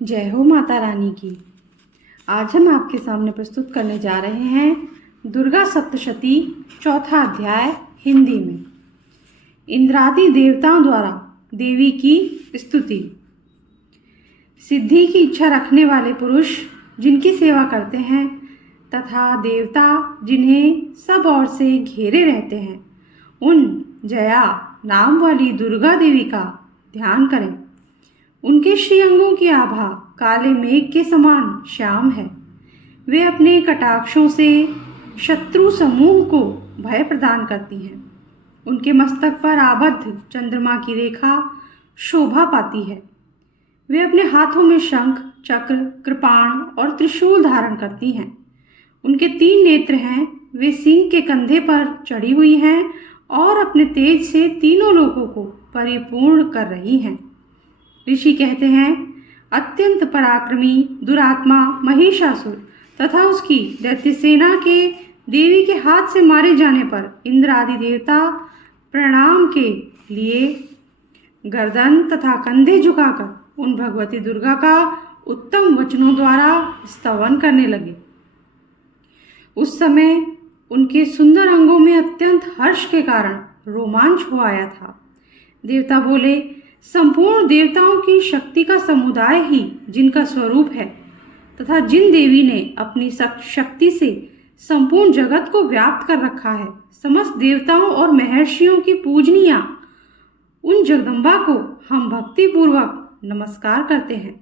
जय हो माता रानी की। आज हम आपके सामने प्रस्तुत करने जा रहे हैं दुर्गा सप्तशती चौथा अध्याय हिंदी में। इंद्रादि देवताओं द्वारा देवी की स्तुति। सिद्धि की इच्छा रखने वाले पुरुष जिनकी सेवा करते हैं तथा देवता जिन्हें सब ओर से घेरे रहते हैं, उन जया नाम वाली दुर्गा देवी का ध्यान करें। उनके श्रीअंगों की आभा काले मेघ के समान श्याम है। वे अपने कटाक्षों से शत्रु समूह को भय प्रदान करती हैं। उनके मस्तक पर आबद्ध चंद्रमा की रेखा शोभा पाती है। वे अपने हाथों में शंख, चक्र, कृपाण और त्रिशूल धारण करती हैं। उनके 3 नेत्र हैं। वे सिंह के कंधे पर चढ़ी हुई हैं और अपने तेज से तीनों लोगों को परिपूर्ण कर रही हैं। ऋषि कहते हैं, अत्यंत पराक्रमी दुरात्मा महिषासुर तथा उसकी दैत्य सेना के देवी के हाथ से मारे जाने पर इंद्र आदि देवता प्रणाम के लिए गर्दन तथा कंधे झुकाकर उन भगवती दुर्गा का उत्तम वचनों द्वारा स्तवन करने लगे। उस समय उनके सुंदर अंगों में अत्यंत हर्ष के कारण रोमांच हो आया था। देवता बोले, संपूर्ण देवताओं की शक्ति का समुदाय ही जिनका स्वरूप है तथा जिन देवी ने अपनी शक्ति से संपूर्ण जगत को व्याप्त कर रखा है, समस्त देवताओं और महर्षियों की पूजनीया उन जगदम्बा को हम भक्ति पूर्वक नमस्कार करते हैं।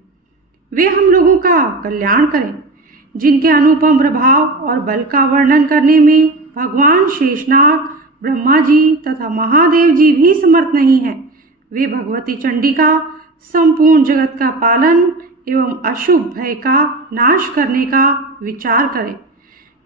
वे हम लोगों का कल्याण करें। जिनके अनुपम प्रभाव और बल का वर्णन करने में भगवान शेषनाग, ब्रह्मा जी तथा महादेव जी भी समर्थ नहीं है, वे भगवती चंडिका संपूर्ण जगत का पालन एवं अशुभ भय का नाश करने का विचार करें।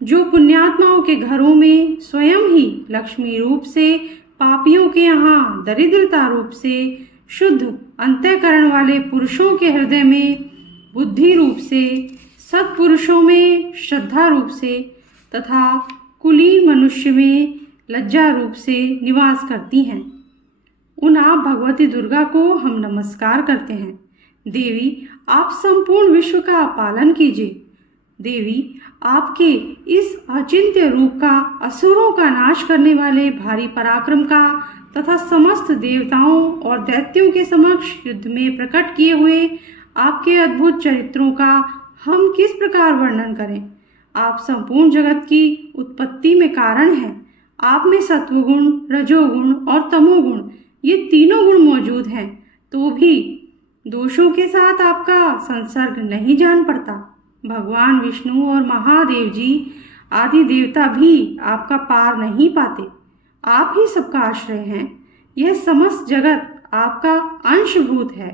जो पुण्यात्माओं के घरों में स्वयं ही लक्ष्मी रूप से, पापियों के यहाँ दरिद्रता रूप से, शुद्ध अंतःकरण वाले पुरुषों के हृदय में बुद्धि रूप से, सत्पुरुषों में श्रद्धा रूप से तथा कुलीन मनुष्य में लज्जा रूप से निवास करती हैं, उन आप भगवती दुर्गा को हम नमस्कार करते हैं। देवी, आप संपूर्ण विश्व का पालन कीजिए। देवी, आपके इस अचिंत्य रूप का, असुरों का नाश करने वाले भारी पराक्रम का तथा समस्त देवताओं और दैत्यों के समक्ष युद्ध में प्रकट किए हुए आपके अद्भुत चरित्रों का हम किस प्रकार वर्णन करें। आप संपूर्ण जगत की उत्पत्ति में कारण हैं। आप में सत्वगुण, रजोगुण और तमोगुण, ये तीनों गुण मौजूद हैं, तो भी दोषों के साथ आपका संसर्ग नहीं जान पड़ता। भगवान विष्णु और महादेव जी आदि देवता भी आपका पार नहीं पाते। आप ही सबका आश्रय हैं। यह समस्त जगत आपका अंशभूत है,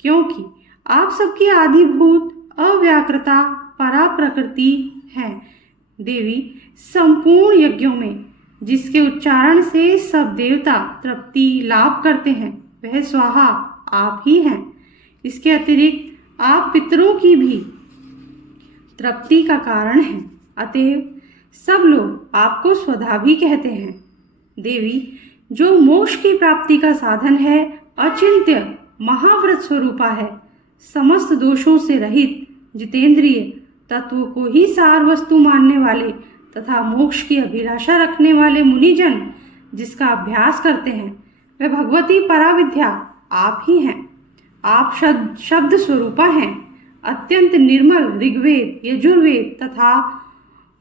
क्योंकि आप सबकी आदिभूत अव्याकृता परा प्रकृति हैं। देवी, संपूर्ण यज्ञों में जिसके उच्चारण से सब देवता तृप्ति लाभ करते हैं, वह स्वाहा आप ही हैं। इसके अतिरिक्त आप पितरों की भी तृप्ति का कारण हैं। अतएव सब लोग आपको स्वधा भी कहते हैं। देवी, जो मोक्ष की प्राप्ति का साधन है, अचिंत्य महाव्रत स्वरूपा है, समस्त दोषों से रहित जितेंद्रिय तत्व को ही सार वस्तु मानने वाले तथा मोक्ष की अभिलाषा रखने वाले मुनिजन जिसका अभ्यास करते हैं, वह भगवती पराविद्या आप ही हैं। आप शब्द स्वरूपा हैं। अत्यंत निर्मल ऋग्वेद, यजुर्वेद तथा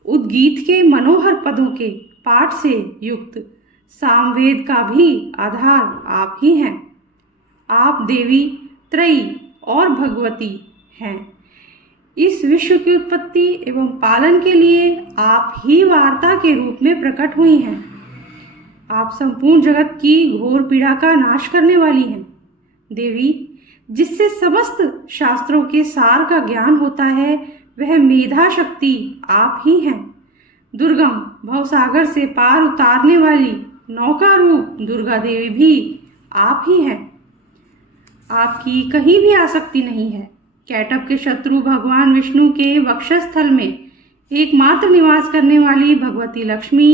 उद्गीत के मनोहर पदों के पाठ से युक्त सामवेद का भी आधार आप ही हैं। आप देवी त्रयी और भगवती हैं। इस विश्व की उत्पत्ति एवं पालन के लिए आप ही वार्ता के रूप में प्रकट हुई हैं। आप संपूर्ण जगत की घोर पीड़ा का नाश करने वाली हैं। देवी, जिससे समस्त शास्त्रों के सार का ज्ञान होता है, वह मेधा शक्ति आप ही हैं। दुर्गम भवसागर से पार उतारने वाली नौका रूप दुर्गा देवी भी आप ही हैं। आपकी कहीं भी आसक्ति नहीं है। कैटभ के शत्रु भगवान विष्णु के वक्षस्थल में एकमात्र निवास करने वाली भगवती लक्ष्मी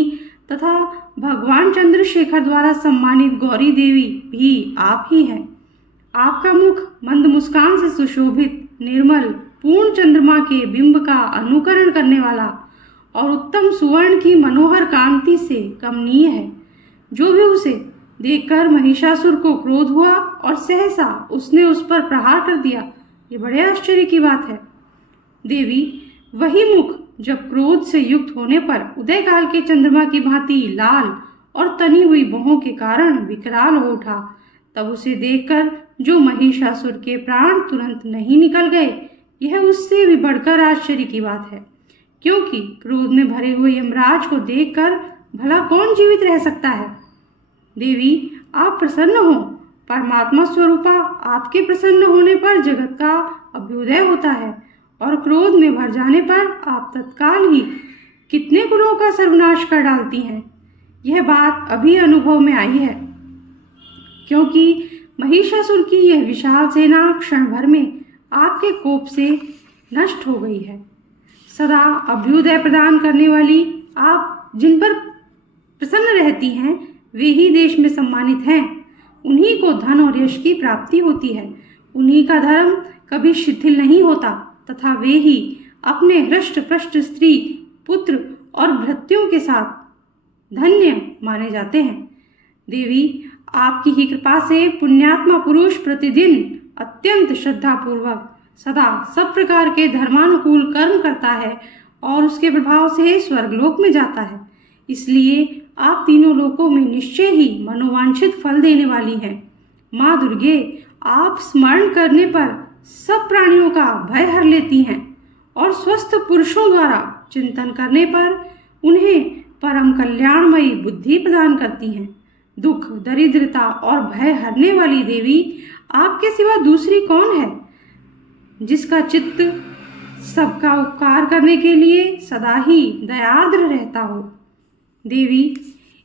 तथा भगवान चंद्रशेखर द्वारा सम्मानित गौरी देवी भी आप ही हैं। आपका मुख मंद मुस्कान से सुशोभित, निर्मल, पूर्ण चंद्रमा के बिंब का अनुकरण करने वाला और उत्तम सुवर्ण की मनोहर कांति से कमनीय है। जो भी उसे देखकर महिषासुर को क्रोध हुआ और सहसा उसने उस पर प्रहार कर दिया। ये बड़े आश्चर्य की बात है। देवी, वही मुख जब क्रोध से युक्त होने पर उदय काल के चंद्रमा की भांति लाल और तनी हुई भौहों के कारण विकराल हो उठा, तब उसे देखकर जो महिषासुर के प्राण तुरंत नहीं निकल गए, यह उससे भी बढ़कर आश्चर्य की बात है। क्योंकि क्रोध में भरे हुए यमराज को देखकर भला कौन जीवित रह सकता है। देवी, आप प्रसन्न हो। परमात्मा स्वरूपा आपके प्रसन्न होने पर जगत का अभ्युदय होता है और क्रोध में भर जाने पर आप तत्काल ही कितने कुलों का सर्वनाश कर डालती हैं। यह बात अभी अनुभव में आई है, क्योंकि महिषासुर की यह विशाल सेना क्षण भर में आपके कोप से नष्ट हो गई है। सदा अभ्युदय प्रदान करने वाली आप जिन पर प्रसन्न रहती हैं, वे ही देश में सम्मानित हैं। उन्हीं को धन और यश की प्राप्ति होती है। उन्हीं का धर्म कभी शिथिल नहीं होता तथा वे ही अपने हृष्ट पृष्ट स्त्री, पुत्र और भृत्यों के साथ धन्य माने जाते हैं। देवी, आपकी ही कृपा से पुण्यात्मा पुरुष प्रतिदिन अत्यंत श्रद्धापूर्वक सदा सब प्रकार के धर्मानुकूल कर्म करता है और उसके प्रभाव से स्वर्गलोक में जाता है। इसलिए आप तीनों लोकों में निश्चय ही मनोवांछित फल देने वाली हैं। माँ दुर्गे, आप स्मरण करने पर सब प्राणियों का भय हर लेती हैं और स्वस्थ पुरुषों द्वारा चिंतन करने पर उन्हें परम कल्याणमयी बुद्धि प्रदान करती हैं। दुख, दरिद्रता और भय हरने वाली देवी, आपके सिवा दूसरी कौन है जिसका चित्त सबका उपकार करने के लिए सदा ही दयार्द्र रहता हो। देवी,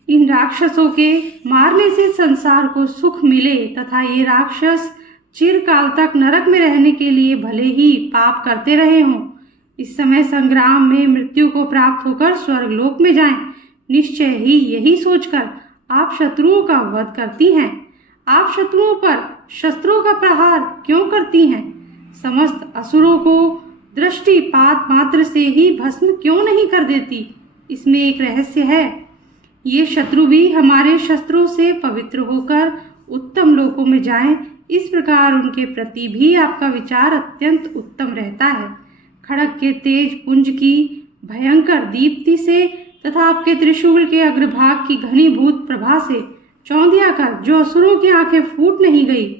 इन राक्षसों के मारने से संसार को सुख मिले तथा ये राक्षस चिरकाल तक नरक में रहने के लिए भले ही पाप करते रहे हों, इस समय संग्राम में मृत्यु को प्राप्त होकर स्वर्गलोक में जाएं, निश्चय ही यही सोचकर आप शत्रुओं का वध करती हैं। आप शत्रुओं पर शस्त्रों का प्रहार क्यों करती हैं? समस्त असुरों को दृष्टिपात मात्र से ही भस्म क्यों नहीं कर देती? इसमें एक रहस्य है। ये शत्रु भी हमारे शस्त्रों से पवित्र होकर उत्तम लोकों में जाएं, इस प्रकार उनके प्रति भी आपका विचार अत्यंत उत्तम रहता है। खड़ग के तेज पुंज की भयंकर दीप्ति से तथा आपके त्रिशूल के अग्रभाग की घनीभूत प्रभा से चौंधिया कर जो असुरों की आंखें फूट नहीं गई,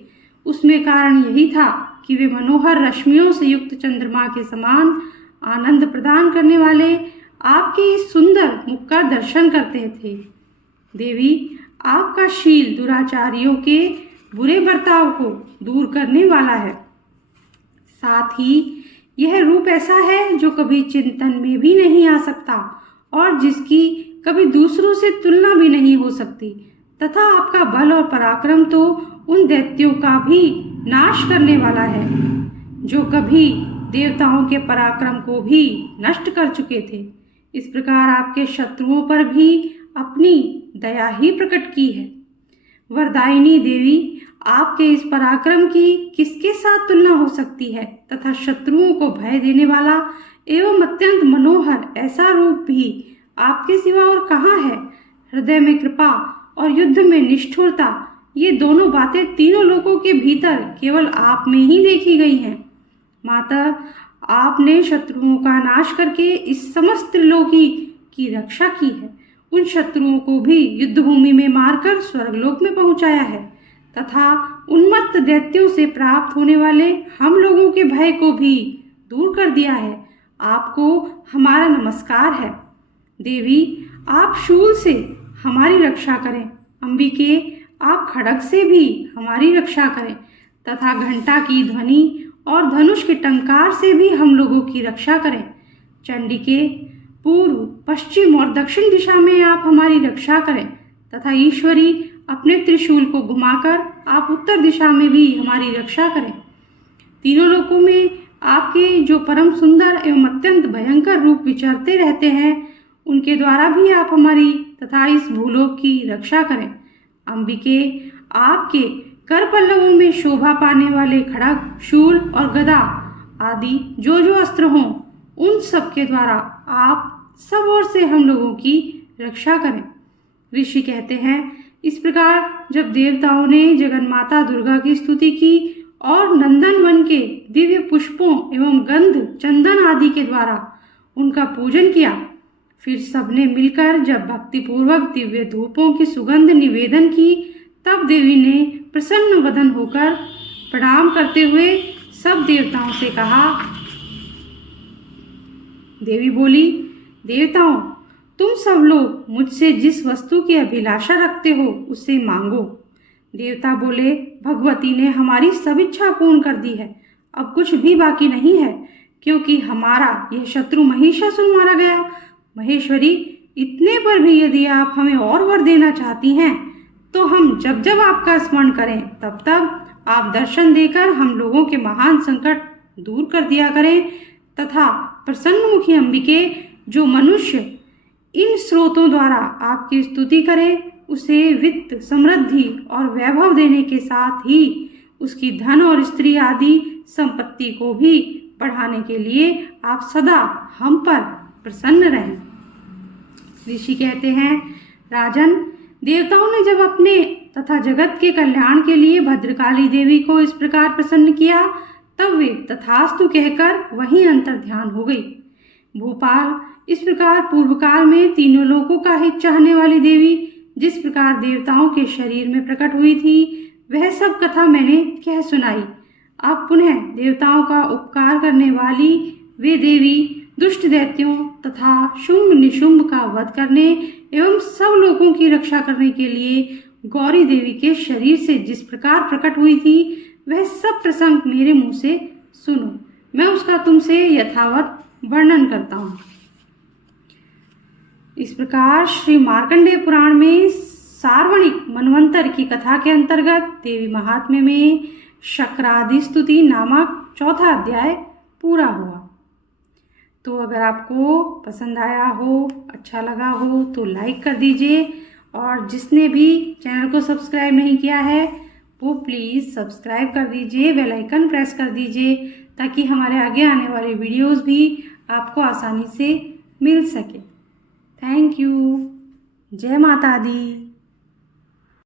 उसमें कारण यही था कि वे मनोहर रश्मियों से युक्त चंद्रमा के समान आनंद प्रदान करने वाले आपके इस सुंदर मुख का दर्शन करते थे। देवी, आपका शील दुराचारियों के बुरे बर्ताव को दूर करने वाला है। साथ ही यह रूप ऐसा है जो कभी चिंतन में भी नहीं आ सकता और जिसकी कभी दूसरों से तुलना भी नहीं हो सकती, तथा आपका बल और पराक्रम तो उन दैत्यों का भी नाश करने वाला है जो कभी देवताओं के पराक्रम को भी नष्ट कर चुके थे। इस प्रकार आपके शत्रुओं पर भी अपनी दया ही प्रकट की है। वरदायिनी देवी, आपके इस पराक्रम की किसके साथ तुलना हो सकती है तथा शत्रुओं को भय देने वाला एवं अत्यंत मनोहर ऐसा रूप भी आपके सिवा और कहाँ है? हृदय में कृपा और युद्ध में निष्ठुरता, ये दोनों बातें तीनों लोकों के भीतर केवल आप में ही देखी गई हैं। माता, आपने शत्रुओं का नाश करके इस समस्त त्रिलोकी की रक्षा की है। उन शत्रुओं को भी युद्ध भूमि में मारकर स्वर्गलोक में पहुंचाया है तथा उन्मत्त दैत्यों से प्राप्त होने वाले हम लोगों के भय को भी दूर कर दिया है। आपको हमारा नमस्कार है। देवी, आप शूल से हमारी रक्षा करें। अंबिके, आप खड़ग से भी हमारी रक्षा करें तथा घंटा की ध्वनि और धनुष के टंकार से भी हम लोगों की रक्षा करें। चंडिके, पूर्व, पश्चिम और दक्षिण दिशा में आप हमारी रक्षा करें तथा ईश्वरी, अपने त्रिशूल को घुमाकर आप उत्तर दिशा में भी हमारी रक्षा करें। तीनों लोकों में आपके जो परम सुंदर एवं अत्यंत भयंकर रूप विचरते रहते हैं, उनके द्वारा भी आप हमारी तथा इस भूलोक की रक्षा करें। अंबिके, आपके कर पल्लवों में शोभा पाने वाले खड़ग, शूल और गदा आदि जो अस्त्र हों, उन सब के द्वारा आप सब ओर से हम लोगों की रक्षा करें। ऋषि कहते हैं, इस प्रकार जब देवताओं ने जगन्माता दुर्गा की स्तुति की और नंदन वन के दिव्य पुष्पों एवं गंध चंदन आदि के द्वारा उनका पूजन किया, फिर सबने मिलकर जब भक्तिपूर्वक दिव्य धूपों की सुगंध निवेदन की, तब देवी ने प्रसन्न वदन होकर प्रणाम करते हुए सब देवताओं से कहा। देवी बोली, देवताओं, तुम सब लोग मुझसे जिस वस्तु की अभिलाषा रखते हो उसे मांगो। देवता बोले, भगवती ने हमारी सब इच्छा पूर्ण कर दी है, अब कुछ भी बाकी नहीं है, क्योंकि हमारा यह शत्रु महिषासुर मारा गया। महेश्वरी, इतने पर भी यदि आप हमें और वर देना चाहती हैं तो हम जब जब आपका स्मरण करें तब तब आप दर्शन देकर हम लोगों के महान संकट दूर कर दिया करें, तथा प्रसन्नमुखी अंबिके, जो मनुष्य इन स्रोतों द्वारा आपकी स्तुति करे, उसे वित्त, समृद्धि और वैभव देने के साथ ही उसकी धन और स्त्री आदि संपत्ति को भी बढ़ाने के लिए आप सदा हम पर प्रसन्न रहें। ऋषि कहते हैं, राजन, देवताओं ने जब अपने तथा जगत के कल्याण के लिए भद्रकाली देवी को इस प्रकार प्रसन्न किया, तब वे तथास्तु कहकर वहीं अंतर ध्यान हो गई। भूपाल, इस प्रकार पूर्व काल में तीनों लोकों का हित चाहने वाली देवी जिस प्रकार देवताओं के शरीर में प्रकट हुई थी, वह सब कथा मैंने कह सुनाई। अब पुनः देवताओं का उपकार करने वाली वे देवी दुष्ट दैत्यों तथा शुंभ निशुंभ का वध करने एवं सब लोगों की रक्षा करने के लिए गौरी देवी के शरीर से जिस प्रकार प्रकट हुई थी, वह सब प्रसंग मेरे मुंह से सुनो, मैं उसका तुमसे यथावत वर्णन करता हूँ। इस प्रकार श्री मार्कंडेय पुराण में सार्वणिक मनवंतर की कथा के अंतर्गत देवी महात्म्य में शक्रादि स्तुति नामक चौथा अध्याय पूरा हुआ। तो अगर आपको पसंद आया हो, अच्छा लगा हो तो लाइक कर दीजिए, और जिसने भी चैनल को सब्सक्राइब नहीं किया है वो प्लीज़ सब्सक्राइब कर दीजिए, बेल आइकन प्रेस कर दीजिए, ताकि हमारे आगे आने वाले वीडियोस भी आपको आसानी से मिल सके। Thank you. जय माता दी।